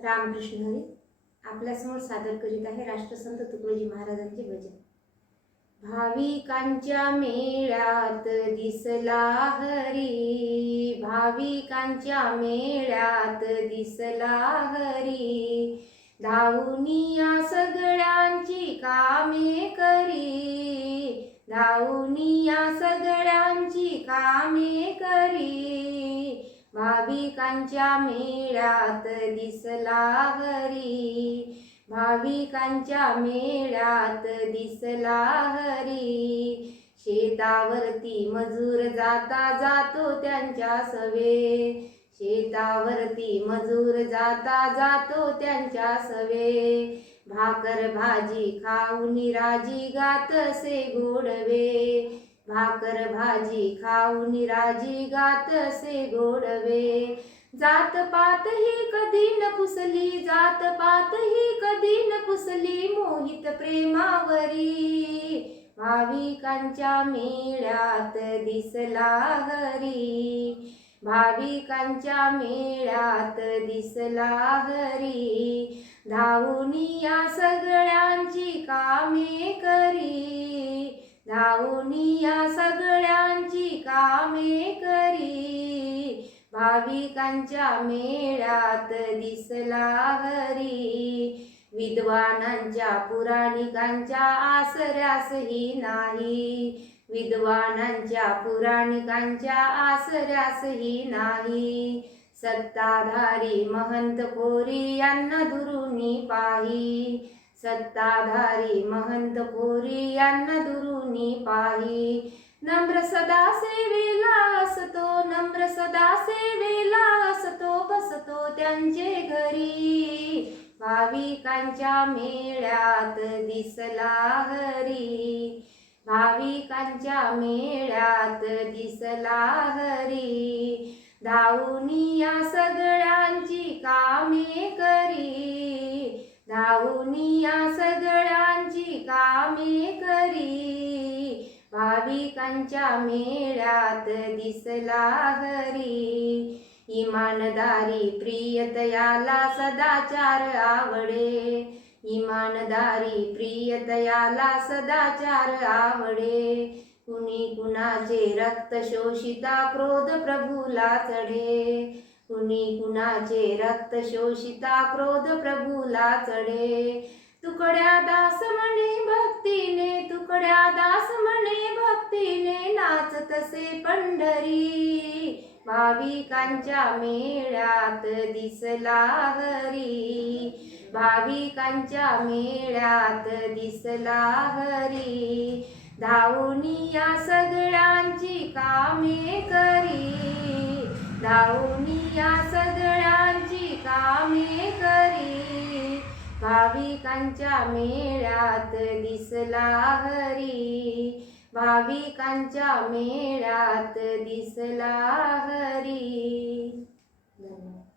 रामकृष्ण हरी आपल्यासमोर सादर करीत आहे राष्ट्रसंत तुकडोजी महाराजांचे भजन. भाविकांच्या मेळ्यात दिसला हरी भाविकांच्या मेळ्यात दिसला हरी. धावुनिया सगळ्यांची कामे करी धावुनिया सगळ्यांची कामे करी. भाविकांच्या मेळ्यात दिसला हरी. भाविकांच्या मेळ्यात दिसला हरी. शेतावरती मजूर जाता जातो त्यांच्या सवे. शेतावरती मजूर जाता जातो त्यांच्या सवे. भाकर भाजी खाऊन राजी गातसे गोडवे. भाकर भाजी खाऊन राजी गातसे गोडवे. जात पात ही कधी न पुसली जात पात ही कधी न पुसली मोहित प्रेमावरी. भाविकांच्या मेळ्यात दिसला हरी. भाविकांच्या मेळ्यात दिसला हरी. धावूनिया सगळ्यांची कामे करी. धावूनिया सगळ्यांची कामे करी. भाविकांच्या मेळ्यात दिसला हरी विद्वानांच्या पुराणिकांच्या आसऱ्यासही नाही. विद्वानांच्या पुराणिकांच्या आसऱ्यासही नाही. सत्ताधारी महंत कोरी यांना दुरुनी पाही. सत्ताधारी महंत कोरी यांना मी पाही. नम्र सदा सेवेला असतो नम्र सदा सेवेला असतो बसतो त्यांचे घरी. भाविकांच्या मेळ्यात दिसला हरी. भाविकांच्या मेळ्यात दिसला हरी. धावूनिया सगळ्यांची कामे करी. धावूनिया सगळ्यांची कामे करी. भाविकांच्या मेळ्यात दिसला हरी इमानदारी प्रियतयाला सदाचार आवडे. इमानदारी प्रियतयाला सदाचार आवडे. कुणी कुणाचे रक्त शोषिता क्रोध प्रभूला चढे. कुणी कुणाचे रक्त शोषिता क्रोध प्रभूला चढे. तुकड्या दास म्हणे भक्तीने तुकड्या दास म्हणे भक्तीने नाचतसे पंढरी. भाविकांच्या मेळ्यात दिसला हरी. भाविकांच्या मेळ्यात दिसला हरी. धावूनिया सगळ्यांची कामे करी. धावूनिया सगळ्यांची कामे करी भाविकांच्या मेळ्यात दिसला हरी. भाविकांच्या मेळ्यात दिसला हरी. धन्यवाद.